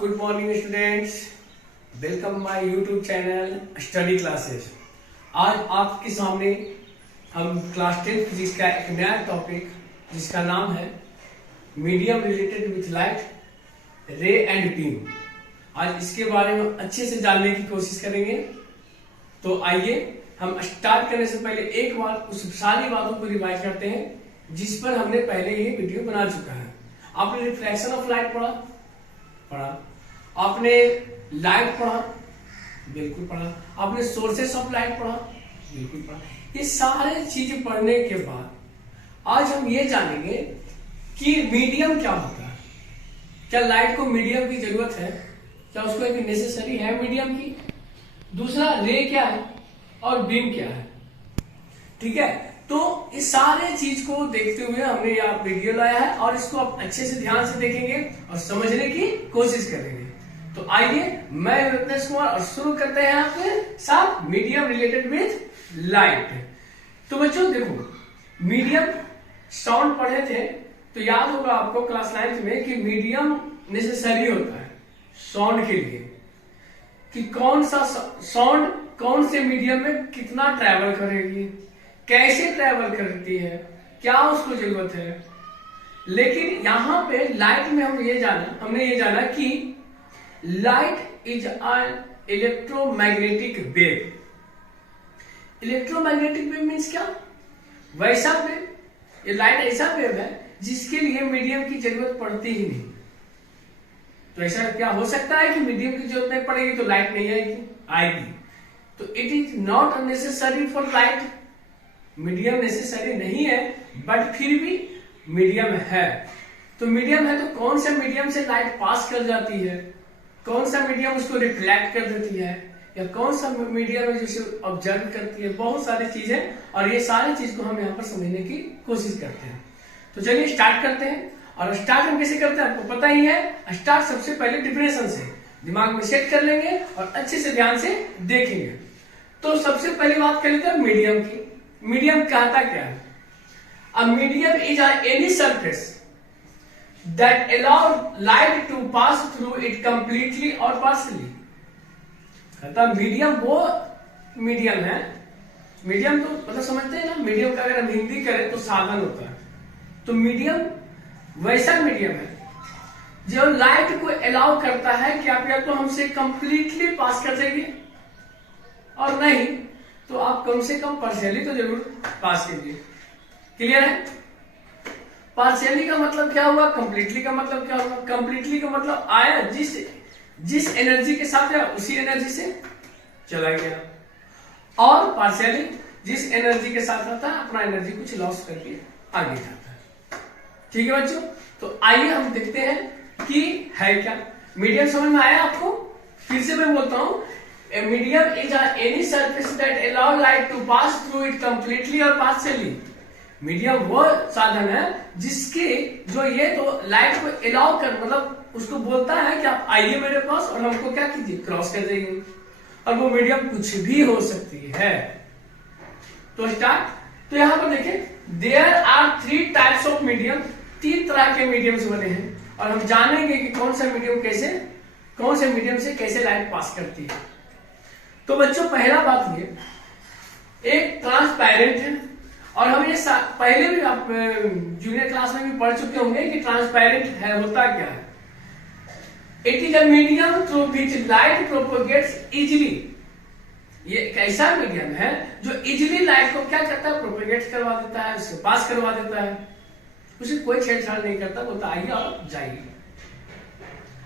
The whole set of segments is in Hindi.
Good morning students, welcome my YouTube channel study classes. आज आपके सामने हम क्लास 10 फिजिक्स का एक नया टॉपिक जिसका नाम है मीडियम रिलेटेड विथ लाइट रे एंड बीम। आज इसके बारे में अच्छे से जानने की कोशिश करेंगे। तो आइए हम स्टार्ट करने से पहले एक बार उस सारी बातों को रिवाइज करते हैं जिस पर हमने पहले ये वीडियो बना चुका है। आपने रिफ्लेक्शन ऑफ लाइट पढ़ा, आपने लाइट पढ़ा, बिल्कुल पढ़ा, आपने सोर्सेस ऑफ लाइट पढ़ा, बिल्कुल पढ़ा। ये सारे चीज पढ़ने के बाद आज हम ये जानेंगे कि मीडियम क्या होता है। क्या लाइट को मीडियम की जरूरत है? क्या उसको एक नेसेसरी है मीडियम की? दूसरा, रे क्या है और बीम क्या है? ठीक है, तो इस सारे चीज को देखते हुए हमने यहाँ वीडियो लाया है और इसको आप अच्छे से ध्यान से देखेंगे और समझने की कोशिश करेंगे। तो आइए, मैं रत्नेश कुमार और शुरू करते हैं आपके साथ मीडियम रिलेटेड विथ लाइट। तो बच्चों देखो, मीडियम साउंड पढ़े थे तो याद होगा आपको क्लास 9 में कि मीडियम नेसेसरी होता है साउंड के लिए, कि कौन सा साउंड कौन से मीडियम में कितना ट्रेवल करेगी, कैसे ट्रेवल करती है, क्या उसको जरूरत है। लेकिन यहां पे लाइट में हमने ये जाना कि light is an electromagnetic wave. Electromagnetic wave means क्या? वैसा वेव, ये लाइट ऐसा वेव है जिसके लिए मीडियम की जरूरत पड़ती ही नहीं। तो ऐसा क्या हो सकता है कि मीडियम की जरूरत नहीं पड़ेगी तो लाइट नहीं आएगी? तो it is not necessary for light. Medium necessary नहीं है बट फिर भी मीडियम है। तो मीडियम है तो कौन सा मीडियम से लाइट पास कर जाती है, कौन सा मीडियम उसको रिफ्लेक्ट कर देती है, या कौन सा मीडियम है जिसे ऑब्जर्व करती है, बहुत सारी चीजें, और ये सारी चीज को हम यहाँ पर समझने की कोशिश करते हैं। तो चलिए स्टार्ट करते हैं। और स्टार्ट हम कैसे करते हैं आपको पता ही है। स्टार्ट सबसे पहले डिफिनेशन से दिमाग में सेट कर लेंगे और अच्छे से ध्यान से देखेंगे। तो सबसे पहली बात कर लेते हैं मीडियम की। मीडियम कहता क्या है? A medium is any surface that allow light to pass through it completely और पार्शियली। कहता मीडियम वो मीडियम है, मीडियम तो मतलब समझते हैं ना, मीडियम का अगर हम हिंदी करें तो साधन होता है। तो मीडियम वैसा मीडियम है जो लाइट को अलाउ करता है कि आप या तो हमसे कंप्लीटली पास कर जाइए और नहीं तो आप कम से कम पार्शियली तो जरूर पास कीजिए। क्लियर है? पार्शियली का मतलब क्या हुआ, कंप्लीटली का मतलब क्या हुआ? कंप्लीटली का मतलब आया जिस एनर्जी के साथ है उसी एनर्जी से चला गया, और पार्शियली जिस एनर्जी के साथ रहता है अपना एनर्जी कुछ लॉस करके आगे जाता है। ठीक है बच्चों, तो आइए हम देखते हैं कि है क्या मीडियम। समझ में आया आपको? फिर से मैं बोलता हूं, A medium is any surface that allow light to pass through it completely or partially. Medium वो साधन है जिसके जो ये तो लाइट को अलाउ कर मतलब उसको बोलता है कि आप आइए मेरे पास और हमको क्या कीजिए, क्रॉस कर जाइए। और वो मीडियम कुछ भी हो सकती है। तो स्टार्ट। तो यहां पर देखिए, there are 3 types of medium. 3 तरह के मीडियम्स बने हैं और हम जानेंगे कि कौन सा मीडियम कौन से मीडियम से कैसे लाइट पास करती है। तो बच्चों पहला बात ये, एक ट्रांसपेरेंट है, और हम ये पहले भी आप जूनियर क्लास में भी पढ़ चुके होंगे कि ट्रांसपेरेंट है होता क्या है। It is a medium through which light propagates easily. ये एक ऐसा मीडियम है जो इजिली लाइट को क्या करता है, प्रोपोगेट करवा देता है, उसको पास करवा देता है, उसे कोई छेड़छाड़ नहीं करता, बोलता आइए और जाइए।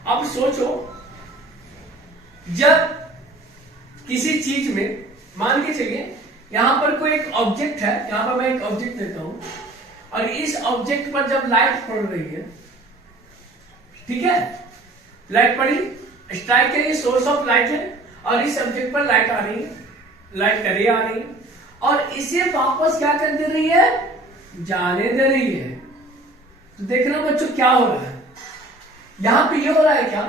अब सोचो, जब किसी चीज में मान के चलिए यहां पर कोई एक ऑब्जेक्ट है, यहां पर मैं एक ऑब्जेक्ट देता हूं और इस ऑब्जेक्ट पर जब लाइट पड़ रही है, ठीक है, लाइट पड़ी, स्ट्राइक के लिए सोर्स ऑफ लाइट है और इस ऑब्जेक्ट पर लाइट आ रही है, लाइट करे आ रही है और इसे वापस क्या कर दे रही है, जाने दे रही है। तो देखना बच्चों क्या हो रहा है यहां पे, ये हो रहा है क्या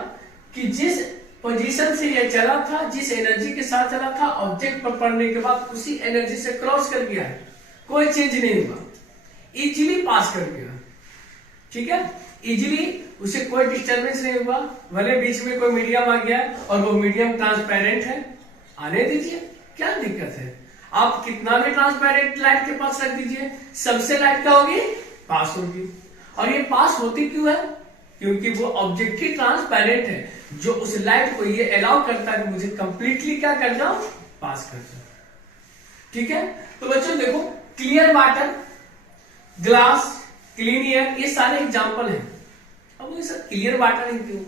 कि जिस पोजीशन से ये चला था, जिस एनर्जी के साथ चला था, ऑब्जेक्ट पर पड़ने के बाद उसी एनर्जी से क्रॉस कर गया है, कोई चेंज नहीं हुआ, इजीली पास कर गया। ठीक है, इजीली उसे कोई डिस्टरबेंस नहीं हुआ, भले बीच में कोई मीडियम आ गया और वो मीडियम ट्रांसपेरेंट है, आने दीजिए, क्या दिक्कत है। आप कितना भी ट्रांसपेरेंट लाइट के पास रख दीजिए, सबसे लाइट क्या होगी, पास होगी। और ये पास होती क्यों है, क्योंकि वो ऑब्जेक्ट ही ट्रांसपेरेंट है, जो उस लाइट को ये अलाउ करता है कि मुझे कंप्लीटली क्या कर जाओ, पास कर जाओ। ठीक है, तो बच्चों देखो, clear water, glass, clean air, ये सारे एग्जाम्पल हैं। अब ये सब क्लियर वाटर है क्यों,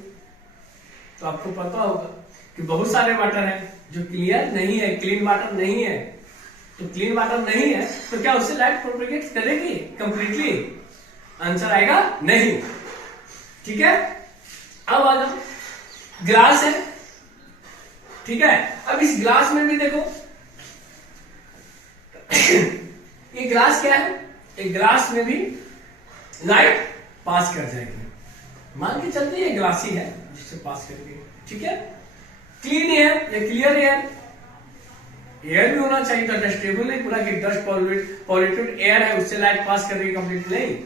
तो आपको पता होगा कि बहुत सारे वाटर हैं जो क्लियर नहीं है, क्लीन वाटर नहीं है। तो क्लीन वाटर नहीं है तो क्या उससे लाइट प्रोपेगेट करेगी कंप्लीटली, आंसर आएगा नहीं। ठीक है, अब आ जाओ, ग्लास है, ठीक है। अब इस ग्लास में भी देखो ये ग्लास क्या है, एक ग्लास में भी लाइट पास कर जाएगी, मान के चलते ये ग्लास ही है जिससे पास करके। ठीक है, क्लीन एयर या क्लियर एयर, एयर भी होना चाहिए, तो डस्टेबल नहीं पूरा कि डस्ट पॉल्यूटेड एयर है उससे लाइट पास करके कंप्लीट नहीं,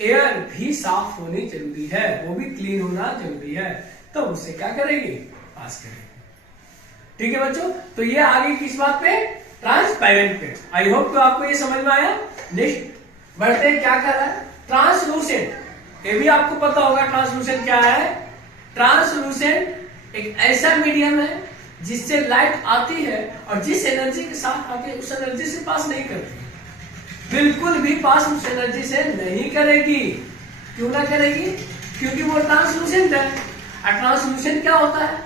एयर भी साफ होनी जरूरी है, वो भी क्लीन होना जरूरी है, तो उससे क्या करेगी, पास करेगी। ठीक है बच्चों, तो ये आगे किस बात पे, ट्रांसपेरेंट पे। आई होप तो आपको ये समझ में आया। नेक्स्ट बढ़ते हैं, क्या कर रहा है, ट्रांसलूसेंट। ये भी आपको पता होगा ट्रांसलूसेंट क्या है। ट्रांसलूसेंट एक ऐसा मीडियम है जिससे लाइट आती है और जिस एनर्जी के साथ आती है उस एनर्जी से पास नहीं करती, बिल्कुल भी पास उस एनर्जी से नहीं करेगी। क्यों ना करेगी, क्योंकि वो ट्रांसलूसेंट है। और ट्रांसलूसेंट क्या होता है,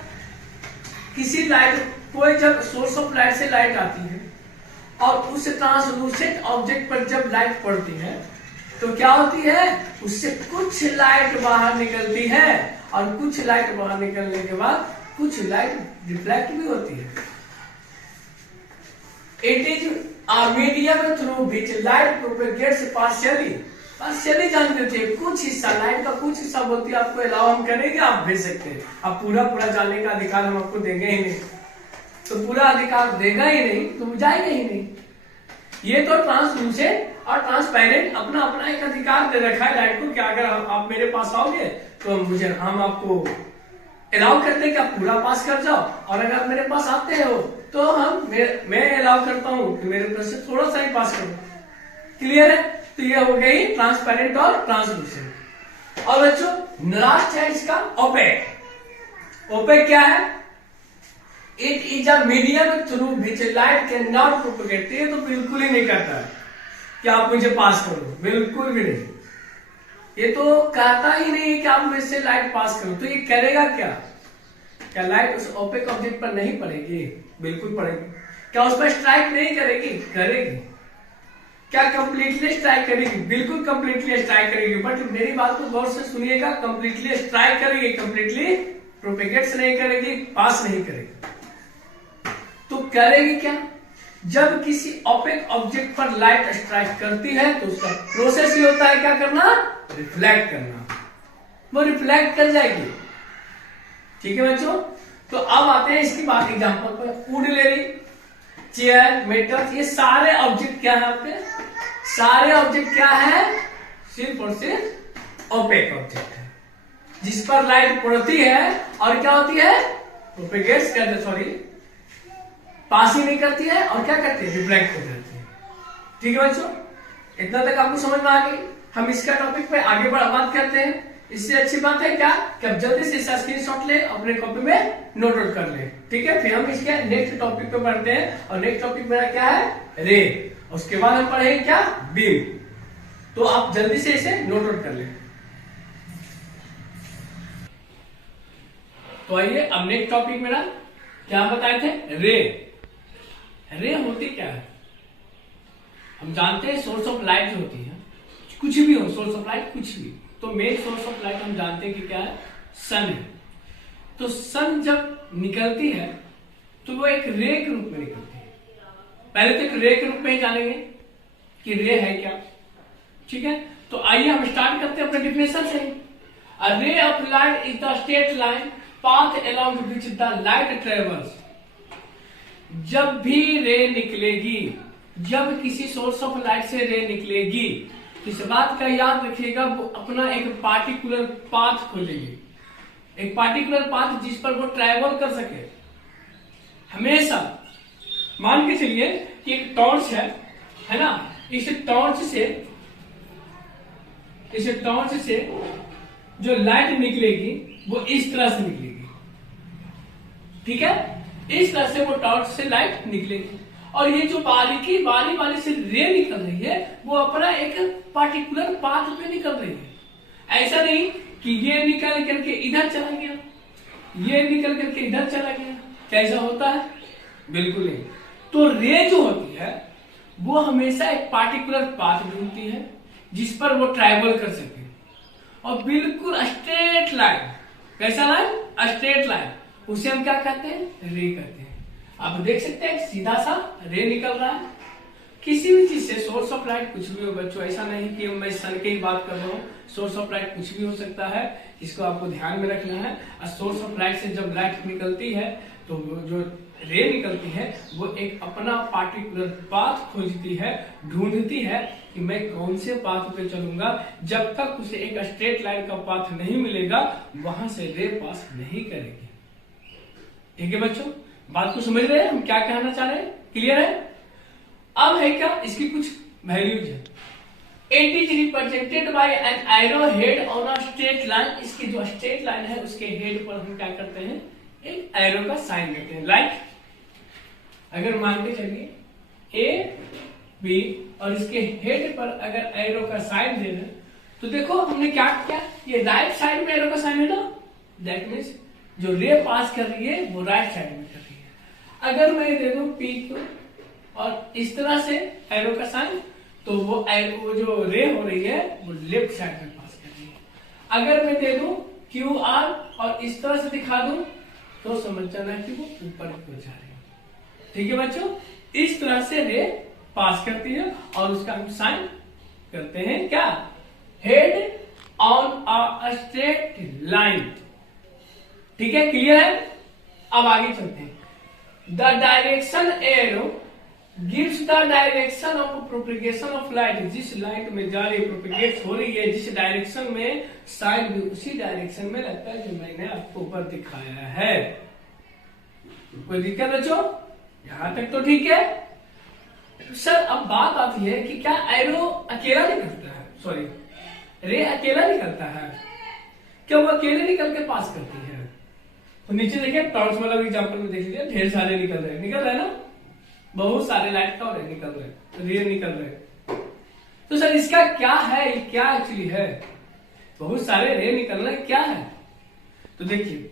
किसी लाइट, कोई जब सोर्स ऑफ लाइट से लाइट आती है और उस ट्रांसलूसेंट ऑब्जेक्ट पर जब लाइट पड़ती है तो क्या होती है, उससे कुछ लाइट बाहर निकलती है और कुछ लाइट बाहर निकलने के बाद कुछ लाइट रिफ्लेक्ट भी होती है। It is a medium through which light propagates partially जानते थे, कुछ हिस्सा लाइट का कुछ हिस्सा बोलती है, आपको अलाउ हम करेंगे, आप भेज सकते हैं। अब पूरा जानने का अधिकार हम आपको देंगे ही नहीं, तो पूरा अधिकार देगा ही नहीं तो जाएगा ही नहीं। ये तो ट्रांसलूसेंट और ट्रांसपेरेंट अपना अपना एक अधिकार दे रखा है लाइट को, कि अगर आप मेरे पास आओगे तो हम आपको अलाउ करते हैं कि आप पूरा पास कर जाओ, और अगर मेरे पास आते हो तो मैं अलाउ करता हूं कि मेरे पास से थोड़ा सा ही पास करो। क्लियर है, तो ये हो गई ट्रांसपेरेंट और ट्रांसलूसेंट। और बच्चों लास्ट है इसका ओपेक। ओपेक क्या है, it is a medium through which light can not propagate. ये तो बिल्कुल ही नहीं कहता है कि आप मुझे पास करो, बिल्कुल भी नहीं। ये तो कहता ही नहीं है कि आप मुझसे लाइट पास करो, तो ये करेगा क्या लाइट उस ओपेक ऑब्जेक्ट पर नहीं पड़ेगी, बिल्कुल पड़ेगी। क्या उस पर स्ट्राइक नहीं करेगी, करेगी। क्या कंप्लीटली स्ट्राइक करेगी, बिल्कुल कंप्लीटली स्ट्राइक करेगी। बट मेरी बात को गौर से सुनिएगा, कंप्लीटली स्ट्राइक करेगी, कंप्लीटली प्रोपेगेट्स नहीं करेगी, पास नहीं करेगी। तो करेगी क्या, जब किसी ओपेक ऑब्जेक्ट पर लाइट स्ट्राइक करती है तो उसका प्रोसेस ये होता है, क्या करना, रिफ्लेक्ट करना। वो रिफ्लेक्ट कर जाएगी। ठीक है बच्चों, तो अब आते हैं इसकी बात एग्जांपल पर। वुड ले ली, चेयर, मेटल, ये सारे ऑब्जेक्ट क्या है आपके, सारे ऑब्जेक्ट क्या है, सिर्फ और सिर्फ ओपेक ऑब्जेक्ट है, जिस पर लाइट पड़ती है और क्या होती है, प्रोपेगेट्स करते, सॉरी पास ही नहीं करती है, और क्या करती है, रिफ्लेक्ट कर जाती है। ठीक है बच्चों, इतना तक आपको समझ में आ गई। हम इसका टॉपिक पे आगे बात करते हैं। इससे अच्छी बात है क्या कि आप जल्दी से इसका स्क्रीनशॉट ले, अपने कॉपी में नोट आउट कर ले। ठीक है, फिर हम इसके नेक्स्ट टॉपिक पे बढ़ते हैं, और नेक्स्ट टॉपिक मेरा क्या है, रे। उसके बाद हम पढ़ेंगे क्या, बीम। तो आप जल्दी से इसे नोट आउट कर ले। तो आइए, अब नेक्स्ट टॉपिक मेरा क्या बताए थे, रे। रे होती क्या है, हम जानते हैं सोर्स ऑफ लाइट जो होती है, कुछ भी हो सोर्स ऑफ लाइट, कुछ भी, तो मेन सोर्स ऑफ लाइट हम जानते हैं कि क्या है, सन है। तो सन जब निकलती है तो वो एक रे के रूप में निकलती है। पहले तो एक रे के रूप में ही जानेंगे कि रे है क्या। ठीक है, तो आइए हम स्टार्ट करते हैं अपने डिफिनेशन से। A ray of light is the straight line path along which the light travels. जब भी रे निकलेगी, जब किसी सोर्स ऑफ लाइट से रे निकलेगी इस बात का याद रखिएगा, वो अपना एक पार्टिकुलर पाथ खोजेगी, एक पार्टिकुलर पाथ जिस पर वो ट्रैवल कर सके। हमेशा मान के चलिए कि एक टॉर्च है ना, इस टॉर्च से जो लाइट निकलेगी वो इस तरह से निकलेगी, ठीक है, इस तरह से वो टॉर्च से लाइट निकलेगी। और ये जो बारी वाली से रे निकल रही है वो अपना एक पार्टिकुलर पाथ पे निकल रही है। ऐसा नहीं कि ये निकल करके इधर चला गया, ये निकल करके इधर चला गया, कैसा होता है? बिल्कुल नहीं। तो रे जो होती है वो हमेशा एक पार्टिकुलर पाथ ढूंढती है जिस पर वो ट्रैवल कर सके, और बिल्कुल स्ट्रेट लाइन। कैसा लाइन? Straight line. उसे हम क्या कहते हैं? रे कहते हैं। आप देख सकते हैं सीधा सा रे निकल रहा है किसी भी चीज से। सोर्स ऑफ लाइट कुछ भी हो बच्चों, ऐसा नहीं कि मैं सन की ही बात कर रहा हूँ। सोर्स ऑफ लाइट कुछ भी हो सकता है, इसको आपको ध्यान में रखना है। और सोर्स ऑफ लाइट से जब लाइट निकलती है तो जो रे निकलती है वो एक अपना पार्टिकुलर पाथ खोजती है, ढूंढती है कि मैं कौन से पाथ पे चलूंगा। जब तक उसे एक स्ट्रेट लाइन का पाथ नहीं मिलेगा वहां से रे पास नहीं करेगी। ठीक है बच्चों, बात को समझ रहे हैं हम क्या कहना चाह रहे हैं? क्लियर है? अब है क्या, इसकी कुछ वैल्यूज है। It is represented by an arrow head on a straight line। इसकी जो स्ट्रेट लाइन है उसके हेड पर हम क्या करते हैं? एक एरो का साइन देते हैं। लाइक अगर मान के चलिए ए बी और इसके हेड पर अगर एरो का साइन दे रहे तो देखो हमने क्या किया, ये राइट साइड में एरो का साइन है ना, दैट मीन्स जो रे पास कर रही है वो राइट साइड में कर रही है। अगर मैं दे दूं पी को और इस तरह से एरो का साइन तो वो जो रे हो रही है वो लेफ्ट साइड में पास कर रही है। अगर मैं दे दूं क्यू आर और इस तरह से दिखा दूं तो समझ जाना कि वो ऊपर की ओर जा रही है। ठीक है बच्चों, इस तरह से रे पास करती है और उसका हम साइन करते हैं क्या? Head on a straight line. ठीक है, क्लियर है? अब आगे चलते हैं। The direction arrow gives the direction of propagation of light. जिस लाइट में जा रही प्रोपिगेट हो रही है, जिस डायरेक्शन में, साइड भी उसी डायरेक्शन में लगता है जो मैंने आपको ऊपर दिखाया है। कोई दिक्कत बच्चों? यहां तक तो ठीक है सर। अब बात आती है कि क्या एरो अकेला निकलता है? सॉरी, रे अकेला निकलता है क्या? वो अकेले निकल के पास करती है? तो नीचे देखिए टॉर्च वाला एग्जांपल में देख लीजिए, ढेर सारे निकल रहे हैं ना, बहुत सारे लाइट का निकल रहे, रे निकल रहे। तो सर इसका क्या है, ये क्या एक्चुअली है? बहुत सारे रे निकल रहे, क्या है? तो देखिए,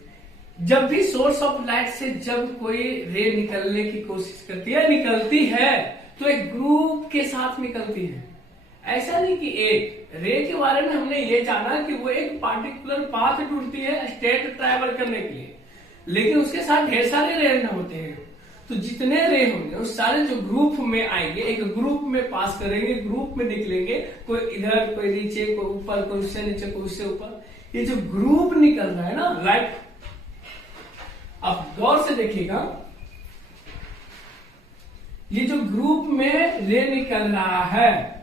जब भी सोर्स ऑफ लाइट से जब कोई रे निकलने की कोशिश करती है, निकलती है तो एक ग्रुप के साथ निकलती है। ऐसा नहीं कि एक रे के बारे में हमने ये जाना कि वो एक पार्टिकुलर पाथ ढूंढती है स्टेट ट्रैवल करने के लिए, लेकिन उसके साथ ढेर सारे रे होते हैं। तो जितने रे होंगे उस सारे जो ग्रुप में आएंगे, एक ग्रुप में पास करेंगे, ग्रुप में निकलेंगे, कोई इधर, कोई नीचे, कोई ऊपर, कोई उससे नीचे, कोई उससे ऊपर। ये जो ग्रुप निकल रहा है ना लाइट, आप गौर से देखिएगा, ये जो ग्रुप में रे निकल रहा है,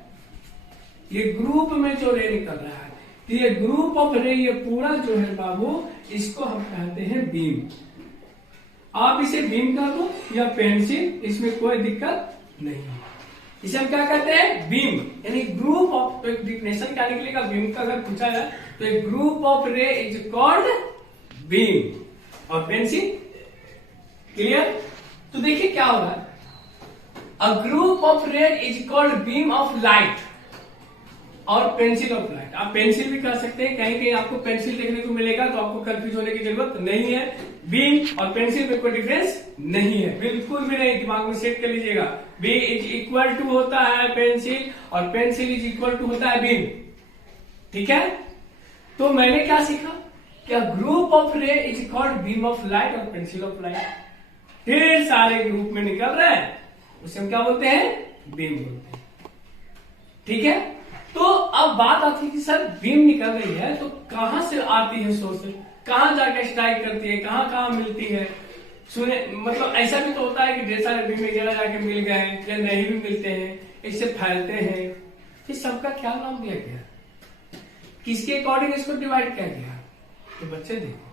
ये ग्रुप में जो रे निकल रहा है, तो ये ग्रुप ऑफ रे, ये पूरा जो है बाबू, इसको हम कहते हैं बीम। आप इसे बीम कर दो या पेंसिल, इसमें कोई दिक्कत नहीं है। इसे हम क्या कहते हैं? बीम। यानी ग्रुप ऑफ, तो एक डिफिनेशन क्या निकलेगा बीम का अगर पूछा जाए तो एक ग्रुप ऑफ रे इज कॉल्ड बीम। और पेंसिल, क्लियर? तो देखिए क्या होगा, अ ग्रुप ऑफ रे is called beam of light और पेंसिल ऑफ लाइट। आप पेंसिल भी कर सकते हैं, कहीं कहीं आपको पेंसिल देखने को मिलेगा तो आपको कंफ्यूज होने की जरूरत नहीं है। बीम और पेंसिल में कोई डिफरेंस नहीं है, बिल्कुल भी नहीं। दिमाग में सेट कर लीजिएगा, बी इज इक्वल टू होता है पेंसिल और पेंसिल इज इक्वल टू होता है बीम। ठीक है, तो मैंने क्या सीखा? क्या ग्रुप ऑफ रे is called beam of light और पेंसिल ऑफ लाइट। ढेर सारे ग्रुप में निकल रहे हैं, उसे हम क्या बोलते हैं? बीम बोलते हैं। ठीक है, तो अब बात आती है कि सर बीम निकल रही है तो कहां से आती है सोर्स, कहां जाके स्ट्राइक करती है, कहां कहां मिलती है? सुने, मतलब ऐसा भी तो होता है कि ढेर सारे बीम एक जगह जाके मिल गए हैं या नहीं भी मिलते हैं, इससे फैलते हैं। फिर सबका क्या नाम दिया गया, किसके अकॉर्डिंग इसको डिवाइड किया गया। तो बच्चे देखो,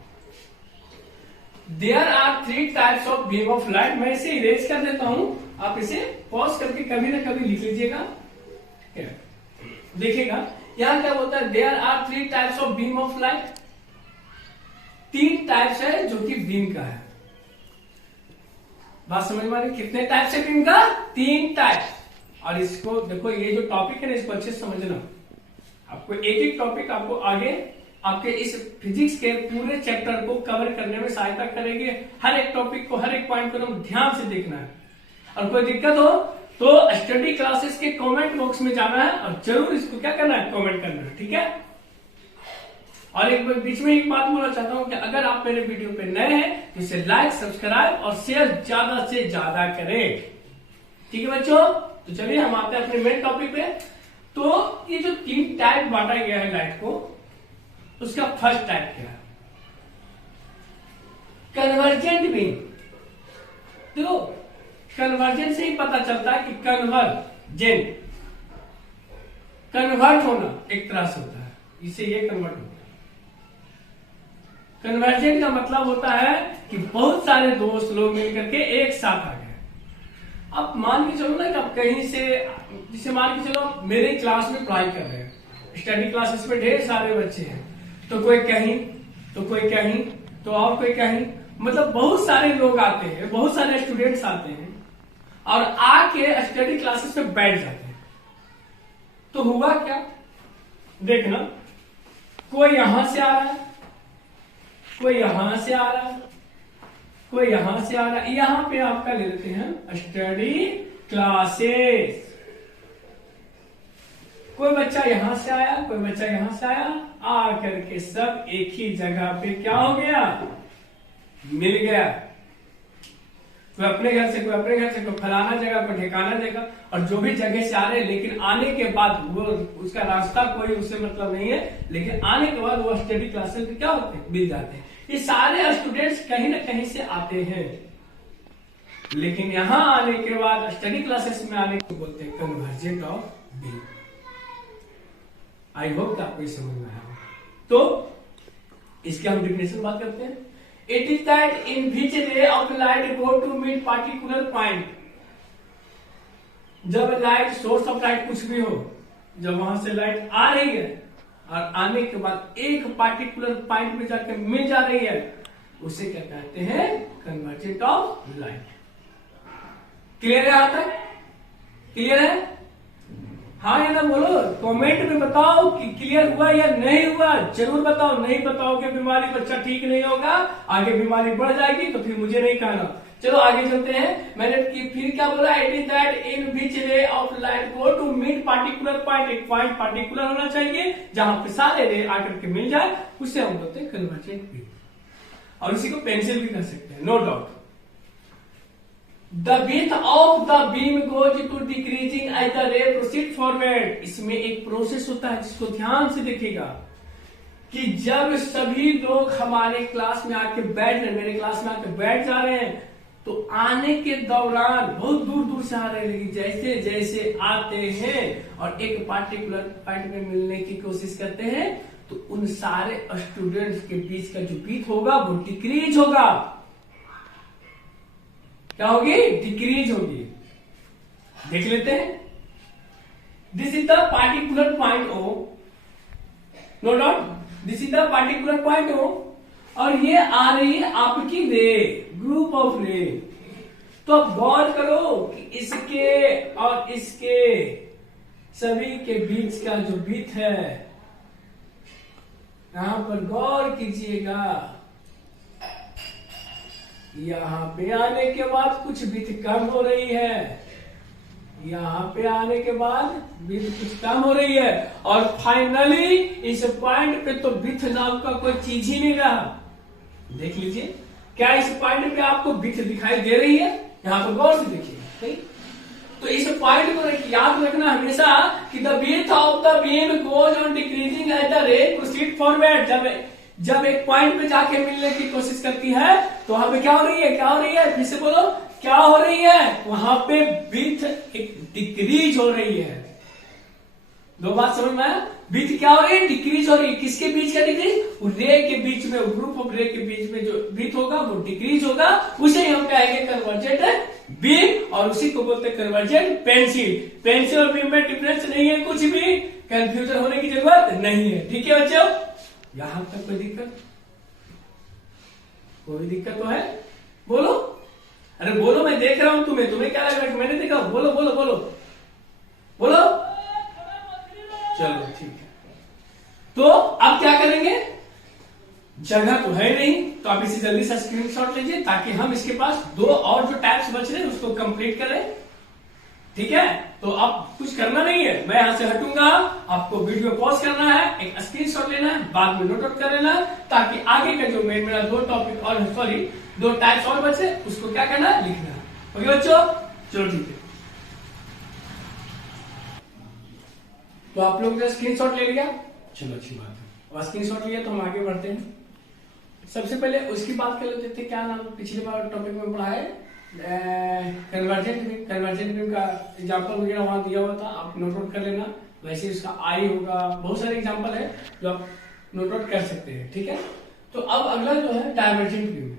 there are 3 types of beam of light. मैं इसे इरेज कर देता हूं, आप इसे पॉज करके कभी ना कभी लिख लीजिएगा। देखिएगा यहां क्या बोलता है, there are 3 types of beam of light. 3 types है जो कि बीम का है। बात समझ में आ रही, कितने टाइप्स है बीम का, 3 टाइप्स। और इसको देखो, ये जो टॉपिक है ना, इसको अच्छे से समझना। आपको एक एक टॉपिक आपको आगे आपके इस फिजिक्स के पूरे चैप्टर को कवर करने में सहायता करेगी। हर एक टॉपिक को, हर एक पॉइंट को ध्यान से देखना है। और कोई दिक्कत हो तो स्टडी क्लासेस के कमेंट बॉक्स में जाना है और जरूर इसको क्या करना है, कमेंट करना है, ठीक है। और एक बीच में एक बात बोलना चाहता हूं कि अगर आप मेरे वीडियो पे नए हैं तो इसे लाइक, सब्सक्राइब और शेयर ज्यादा से ज्यादा करें, ठीक है बच्चों। तो चलिए हम आते हैं अपने मेन टॉपिक पे। तो ये जो 3 टाइप बांटा गया है लाइट को, उसका फर्स्ट टाइप क्या है, कन्वर्जेंट बीम। तो कन्वर्जेंट से ही पता चलता है कि कन्वर्ट होना एक तरह से होता है, इसे ये कन्वर्ट होता है। कन्वर्जेंट का मतलब होता है कि बहुत सारे दोस्त लोग मिलकर के एक साथ आ गए। अब मान के चलो ना कि आप कहीं से, जिसे मान के चलो मेरे क्लास में पढ़ाई कर रहे हैं, स्टडी क्लासेस में ढेर सारे बच्चे हैं, तो कोई कहीं, तो कोई कहीं, तो और कोई कहीं, मतलब बहुत सारे लोग आते हैं, बहुत सारे स्टूडेंट्स आते हैं और आके स्टडी क्लासेस में बैठ जाते हैं। तो हुआ क्या, देखना, कोई यहां से आ रहा है, कोई यहां से आ रहा है, कोई यहां से आ रहा है। यहां पे आपका ले लेते हैं स्टडी क्लासेस। कोई बच्चा यहां से आया, कोई बच्चा यहां से आया, आ करके सब एक ही जगह पे क्या हो गया, मिल गया। कोई अपने घर से, कोई अपने घर से, कोई फलाना जगह, कोई ठिकाना जगह, और जो भी जगह से आ रहे हैं, लेकिन आने के बाद वो उसका रास्ता कोई उससे मतलब नहीं है, लेकिन आने के बाद वो स्टडी क्लासेस में क्या होते हैं, मिल जाते हैं। ये सारे स्टूडेंट्स कहीं ना कहीं से आते हैं, लेकिन यहां आने के बाद स्टडी क्लासेस में आने को बोलते हैं convergent of beam. I hope आपको समझ में आया। तो इसके हम डिफिनेशन बात करते हैं। It is that in which ray of light go to meet particular point. जब लाइट, सोर्स ऑफ लाइट कुछ भी हो, जब वहां से लाइट आ रही है और आने के बाद एक पार्टिकुलर पॉइंट में जाकर मिल जा रही है, उसे क्या कहते हैं, कन्वर्जेंट ऑफ लाइट। क्लियर है यहां तक, क्लियर है? हाँ या ना बोलो, कमेंट में बताओ कि क्लियर हुआ या नहीं हुआ, जरूर बताओ। नहीं बताओगे बीमारी, बच्चा ठीक नहीं होगा, आगे बीमारी बढ़ जाएगी, तो फिर मुझे नहीं कहना। चलो आगे चलते हैं। मैंने फिर क्या बोला, it is that in which ray of light go to meet particular point. एक पॉइंट पार्टिकुलर होना चाहिए जहां पे सारे रे आकर के मिल जाए, उसे हम बोलते हैं कन्वर्जेंट बीम। और इसी को पेंसिल भी कर सकते हैं, no doubt. The width of the beam goes to decreasing as the ray proceed forward। इसमें एक प्रोसेस होता है जिसको ध्यान से देखिएगा कि जब सभी लोग हमारे क्लास में आके बैठ रहे, मेरे क्लास में आके बैठ जा रहे हैं, तो आने के दौरान बहुत दूर दूर से आ रहे हैं, लेकिन जैसे जैसे आते हैं और एक पार्टिकुलर पॉइंट में मिलने की कोशिश करते हैं, तो उन सारे स्टूडेंट्स के बीच का जो बीट होगा वो डिक्रीज होगा। क्या होगी, डिक्रीज होगी। देख लेते हैं। This is the particular point O, no doubt, this is the particular point O, और ये आ रही है आपकी रे, ग्रुप ऑफ रे। तो अब गौर करो कि इसके और इसके सभी के बीच का जो बीट है, यहां पर गौर कीजिएगा। यहां पे आने के बाद कुछ बीट कम हो रही है, यहां पे आने के बाद बीट कुछ कम हो रही है, और फाइनली इस पॉइंट पे तो बीट नाम का कोई चीज ही नहीं रहा। देख लीजिए, क्या इस पॉइंट पे आपको बीट दिखाई दे रही है? यहां पर गौर से देखिए। तो इस पॉइंट को याद रखना हमेशा कि the width of the beam goes on decreasing as the ray proceed forward. जब एक पॉइंट पे जाके मिलने की कोशिश करती है, तो वहां पे क्या हो रही है, क्या हो रही है, फिर से बोलो, क्या हो रही है, वहां पे विड्थ एक डिक्रीज हो रही है। दो बात समझ में आया। बीच क्या हो रही है, डिक्रीज हो रही है। किसके बीच का डिक्रीज, रे के बीच में, ग्रुप ऑफ रे के बीच में जो बीट होगा वो डिक्रीज होगा, उसे हम कहेंगे कन्वर्जेंट बीम, और उसी को बोलते हैं कन्वर्जेंट पेंसिल। पेंसिल और बीम में डिफरेंस नहीं है, कुछ भी कंफ्यूजन होने की जरूरत नहीं है। ठीक है बच्चों, यहां तक कोई दिक्कत, कोई दिक्कत तो है, बोलो, अरे बोलो, मैं देख रहा हूं तुम्हें, तुम्हें क्या लग रहा है कि मैंने देखा, बोलो बोलो बोलो बोलो। चलो ठीक है, तो अब क्या करेंगे, जगह तो है नहीं, तो आप इसे जल्दी से स्क्रीनशॉट लीजिए ताकि हम इसके पास दो और जो टाइप्स बच रहे हैं उसको कंप्लीट करें। ठीक है, तो अब कुछ करना नहीं है, मैं यहां से हटूंगा, आपको वीडियो पॉज करना है, एक स्क्रीनशॉट लेना है, बाद में नोट आउट कर लेना है, ताकि आगे का जो मेरा दो टॉपिक और सॉरी दो टाइप्स और बचे उसको क्या करना है, लिखना है। ओके बच्चों, चलो ठीक है, तो आप लोग ने स्क्रीनशॉट ले लिया, चलो अच्छी बात है, और स्क्रीनशॉट लिया तो हम आगे बढ़ते हैं। सबसे पहले उसकी बात कर लेते थे, क्या नाम पिछले बार टॉपिक में पढ़ा है, कन्वर्जेंट बीम का एग्जांपल वगैरह वहां दिया हुआ था, आप नोट आउट कर लेना। वैसे उसका आई होगा, बहुत सारे एग्जांपल है जो आप नोट आउट कर सकते हैं। ठीक है, तो अब अगला जो है डाइवर्जेंट बीम।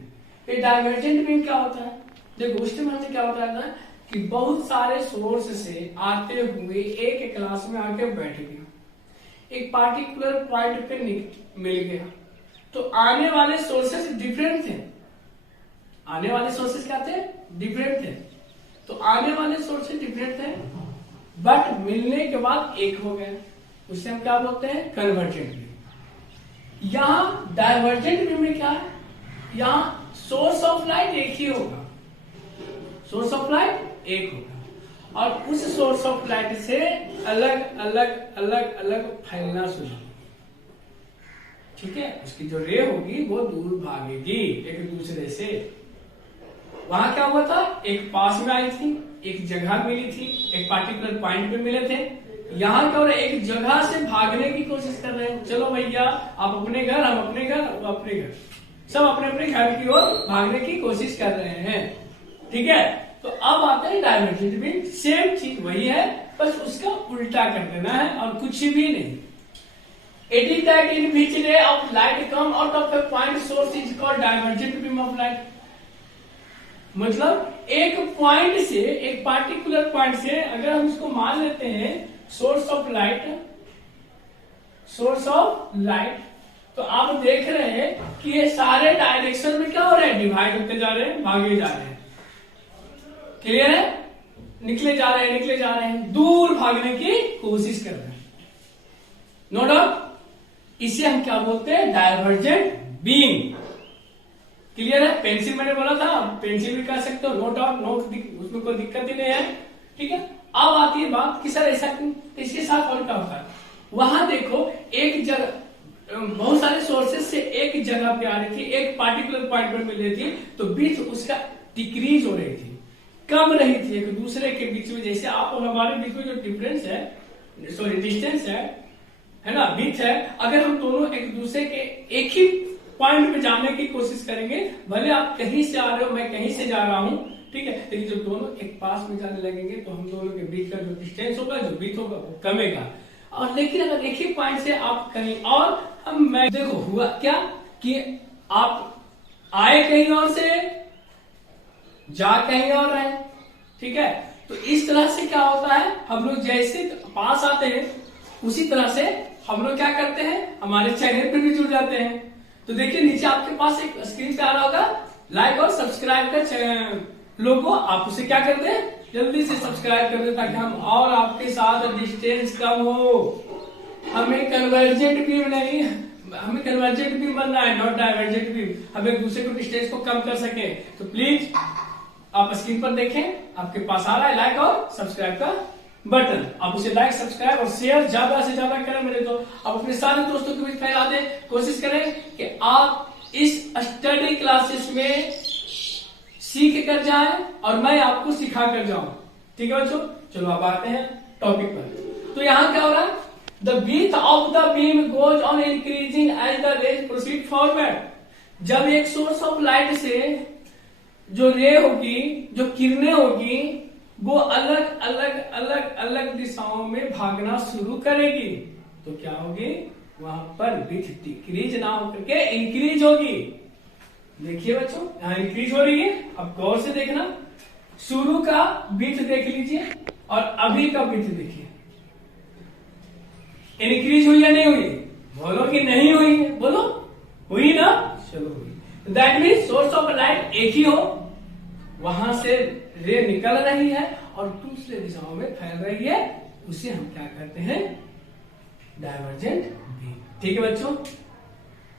ये डाइवर्जेंट बीम क्या होता है, देखो उस टाइम क्या होता है कि बहुत सारे सोर्स से आते हुए एक क्लास में आके बैठ गया, एक पार्टिकुलर पॉइंट पे मिल गया, तो आने वाले सोर्सेस डिफरेंट थे, आने वाले सोर्सेस क्या थे, डिफरेंट थे, तो आने वाले सोर्सेस डिफरेंट थे बट मिलने के बाद एक हो गए, उसे हम क्या बोलते हैं, कन्वर्जेंट बीम। यहां डाइवर्जेंट बीम में क्या है, यहां सोर्स ऑफ लाइट एक ही होगा, सोर्स ऑफ लाइट एक होगा, और उस सोर्स ऑफ लाइट से अलग अलग अलग अलग फैलना शुरू होगा। ठीक है, उसकी जो रे होगी वो दूर भागेगी एक दूसरे से। वहां क्या हुआ था, एक पास में आई थी, एक जगह मिली थी, एक पार्टिकुलर पॉइंट पे मिले थे। यहाँ क्या हो रहा है, एक जगह से भागने की कोशिश कर रहे हैं, चलो भैया आप अपने घर, हम अपने घर, हम अपने घर, सब अपने अपने घर की ओर भागने की कोशिश कर रहे हैं। ठीक है, तो अब आते हैं डाइवर्जेंट बीम, सेम चीज वही है, बस उसका उल्टा कर देना है और कुछ भी नहीं। It is that in which ray of light come out of a point source is called divergent beam of light। मतलब एक पॉइंट से, एक पार्टिकुलर पॉइंट से अगर हम इसको मान लेते हैं source of light, source of light, तो आप देख रहे हैं कि ये सारे डायरेक्शन में क्या हो रहे हैं, डिवाइड होते जा रहे हैं, भागे जा रहे हैं। क्लियर है, निकले जा रहे हैं, निकले जा रहे हैं, दूर भागने की कोशिश कर रहे हैं। नो डाउट, इसे हम क्या बोलते हैं, डाइवर्जेंट बीम। क्लियर है, पेंसिल मैंने बोला था, पेंसिल भी कह सकते हो, नो डाउट, नो, उसमें कोई दिक्कत ही नहीं है। ठीक है, अब आती है बात कि सर ऐसा क्यों, इसके साथ और क्या होता है, वहां देखो एक जगह, बहुत सारे सोर्सेज से एक जगह पे आ रही थी, एक पार्टिकुलर पॉइंट पर मिल रही थी, तो बीच उसका डिक्रीज हो रही थी, कम रही थी एक दूसरे के बीच में। जैसे आप और हमारे बीच में जो डिफरेंस है, सॉरी डिस्टेंस है ना, बीच है, अगर हम दोनों एक दूसरे के एक ही पॉइंट पे जाने की कोशिश करेंगे, भले आप कहीं से आ रहे हो, मैं कहीं से जा रहा हूं, ठीक है, लेकिन जब दोनों एक पास में जाने लगेंगे तो हम दोनों के बीच का जो डिस्टेंस होगा, जो बीच होगा वो कमेगा। और लेकिन अगर एक ही पॉइंट से आप कहीं और, मैं देखो हुआ क्या कि आप आए कहीं और से, जा कहीं और रहे, ठीक है, तो इस तरह से क्या होता है, हम लोग जैसे पास आते हैं उसी तरह से हम लोग क्या करते हैं, हमारे चैनल पे भी जुड़ जाते हैं। तो देखिए नीचे आपके पास एक स्क्रीन पे आ रहा होगा लाइक और सब्सक्राइब का लोगो, आप उसे क्या करते हैं, जल्दी से सब्सक्राइब कर दे ताकि हम और आपके साथ डिस्टेंस कम हो। हमें कन्वर्जेंट बीम नहीं, हमें कन्वर्जेंट बीम बनना है, नॉट डाइवर्जेंट बीम। हम एक दूसरे को डिस्टेंस को कम कर सके, तो प्लीज आप स्क्रीन पर देखें, आपके पास आ रहा है लाइक और सब्सक्राइब का बटन, आप उसे लाइक सब्सक्राइब और शेयर ज्यादा से ज्यादा करें मेरे, तो आप अपने सारे दोस्तों के बीच फैला दें। कोशिश करें कि आप इस स्टडी क्लासेस में सीख कर जाएं और मैं आपको सिखा कर जाऊं। ठीक है बच्चों, चलो अब आते हैं टॉपिक पर। तो यहां क्या हो रहा है, the width of the beam goes on increasing as the rays proceed forward. जब एक सोर्स ऑफ लाइट से जो रे होगी, जो किरणें होगी, वो अलग अलग अलग अलग दिशाओं में भागना शुरू करेगी, तो क्या होगी, वहां पर विड्थ डिक्रीज ना होकर के इंक्रीज होगी। देखिए बच्चों, यहाँ इंक्रीज हो रही है। अब गौर से देखना, शुरू का विड्थ देख लीजिए और अभी का विड्थ देखिए, इंक्रीज हुई या नहीं हुई? बोलो कि नहीं हुई है, बोलो हुई ना, चलो हुई। That mean source of light एक ही हो, वहां से रे निकल रही है और दूसरे दिशाओं में फैल रही है, उसे हम क्या कहते हैं, डाइवर्जेंट बीम। ठीक है बच्चों,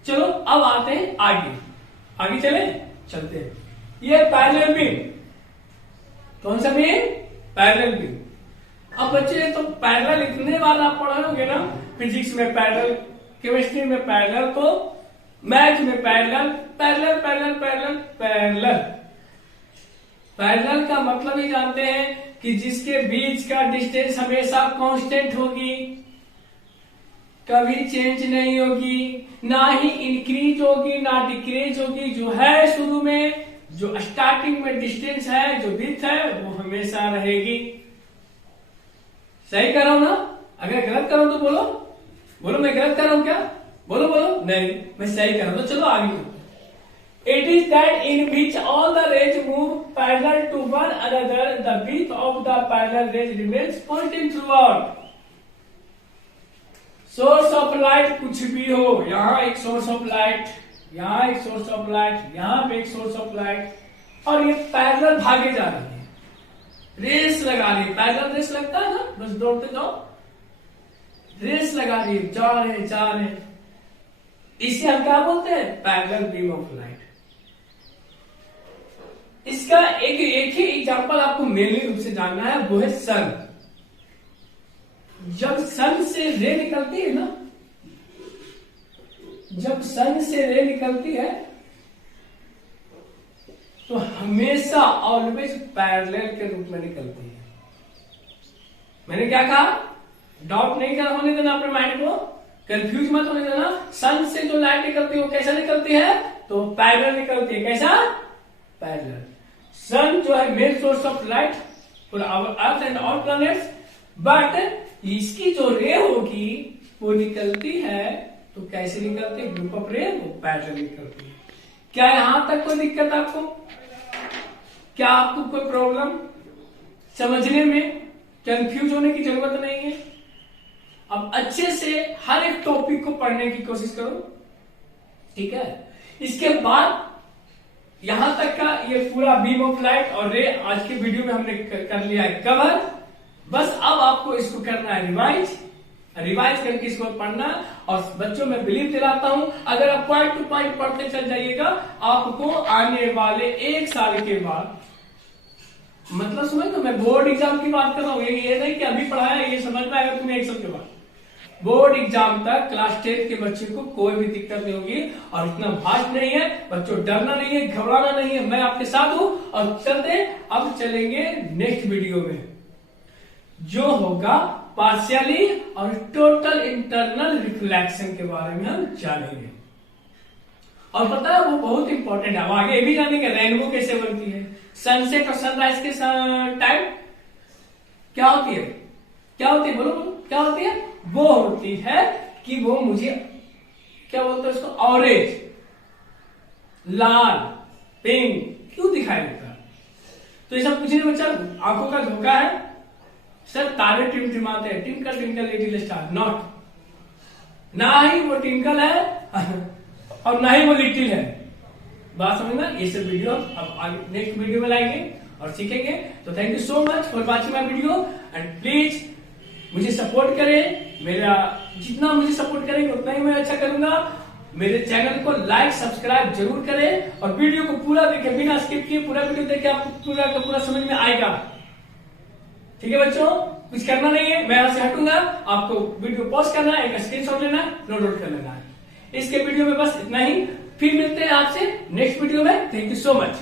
चलो अब आते हैं आगे, आगे चलते हैं। ये पैरेलल बीम, कौन सा बीम, पैरेलल बीम। अब बच्चे तो पैरेलल इतने बार आप पढ़ोगे ना, फिजिक्स में पैरेलल, केमिस्ट्री में पैरेलल, तो मैथ में parallel, parallel parallel parallel parallel. Parallel का मतलब ही जानते हैं कि जिसके बीच का डिस्टेंस हमेशा कांस्टेंट होगी, कभी चेंज नहीं होगी, ना ही इंक्रीज होगी ना डिक्रीज होगी। जो है शुरू में, जो स्टार्टिंग में डिस्टेंस है, जो विड्थ है, वो हमेशा रहेगी। सही कर रहा हूं ना? अगर गलत कर रहा हूं तो बोलो, बोलो मैं गलत कर रहा हूं क्या, बोलो बोलो, नहीं मैं सही कर रहा हूं। तो चलो आगे चलते। It is that in which all the rays move parallel to one another, the width of the parallel rays remains constant throughout. Source of light कुछ भी हो, यहाँ एक सोर्स ऑफ लाइट, यहाँ एक सोर्स ऑफ लाइट, यहाँ पे एक सोर्स ऑफ लाइट, और ये पैरेलल भागे जा रही है, रेस लगा रही है। पैरेलल रेस लगता है ना, बस दौड़ते जाओ, रेस लगा रही है, जा रहे। इसे हम क्या बोलते हैं, पैरेलल बीम ऑफ लाइट। इसका एक ही एग्जांपल आपको मेनली रूप से जानना है, वो है सन। जब सन से रे निकलती है ना, जब सन से रे निकलती है तो हमेशा ऑलवेज पैरेलल के रूप में निकलती है। मैंने क्या कहा, डाउट नहीं कर होने देना अपने माइंड को, कंफ्यूज मत होने देना। सन से जो लाइट निकलती है वो कैसा निकलती है, तो पैरेलल निकलती है। कैसा, पैरेलल। सन जो है main source of light for our earth and all planets, but इसकी जो रे होगी वो निकलती है, तो कैसे निकलती है, ग्रुप ऑफ रे, वो पैरेलल निकलती है। क्या यहां तक कोई दिक्कत आपको, क्या आपको कोई प्रॉब्लम समझने में, कंफ्यूज होने की जरूरत नहीं है। अब अच्छे से हर एक टॉपिक को पढ़ने की कोशिश करो, ठीक है। इसके बाद यहां तक का ये पूरा बीम ऑफ लाइट और रे आज के वीडियो में हमने कर लिया है कवर। बस अब आपको इसको करना है रिवाइज करके इसको पढ़ना। और बच्चों में बिलीव दिलाता हूं, अगर आप पॉइंट टू पॉइंट पढ़ते चल जाइएगा, आपको आने वाले 1 साल के बाद, मतलब समझ लो, मैं बोर्ड एग्जाम की बात कर रहा हूं, ये नहीं कि अभी पढ़ाया ये समझ में आएगा तुम्हें 1 साल के बाद। बोर्ड एग्जाम तक क्लास 10 के बच्चे को कोई भी दिक्कत नहीं होगी, और इतना भास्ट नहीं है बच्चों, डरना नहीं है, घबराना नहीं है, मैं आपके साथ हूं। और चलते अब चलेंगे नेक्स्ट वीडियो में, जो होगा पार्शियली और टोटल इंटरनल रिफ्लेक्शन के बारे में हम जानेंगे। और पता है वो बहुत इंपॉर्टेंट है, अब आगे ये भी जानेंगे रेनबो कैसे बनती है, सनसेट और सनराइज के टाइम क्या होती है, बोलो क्या होती है। वो होती है कि वो मुझे क्या बोलते हैं उसको, ऑरेंज, लाल, पिंक क्यों दिखाई देता है। तो ये सब पूछने बच्चा आंखों का धोखा है, सर तारे टिमटिमाते हैं, tinkle tinkle little star, not, ना ही वो टिंकल है और ना ही वो लिटिल है। बात समझना। ये सब वीडियो अब आगे नेक्स्ट वीडियो में लाएंगे और सीखेंगे। तो thank you so much for watching my video, and please मुझे सपोर्ट करें। मेरा जितना मुझे सपोर्ट करेंगे उतना ही मैं अच्छा करूंगा। मेरे चैनल को लाइक सब्सक्राइब जरूर करें, और वीडियो को पूरा देखें, बिना स्किप किए पूरा वीडियो देखें, आपको पूरा का पूरा समझ में आएगा। ठीक है बच्चों, कुछ करना नहीं है, मैं यहां से हटूंगा, आपको वीडियो पॉज करना है, एक स्क्रीनशॉट लेना है, नोट आउट कर लेना है। इसके वीडियो में बस इतना ही, फिर मिलते हैं आपसे नेक्स्ट वीडियो में। Thank you so much.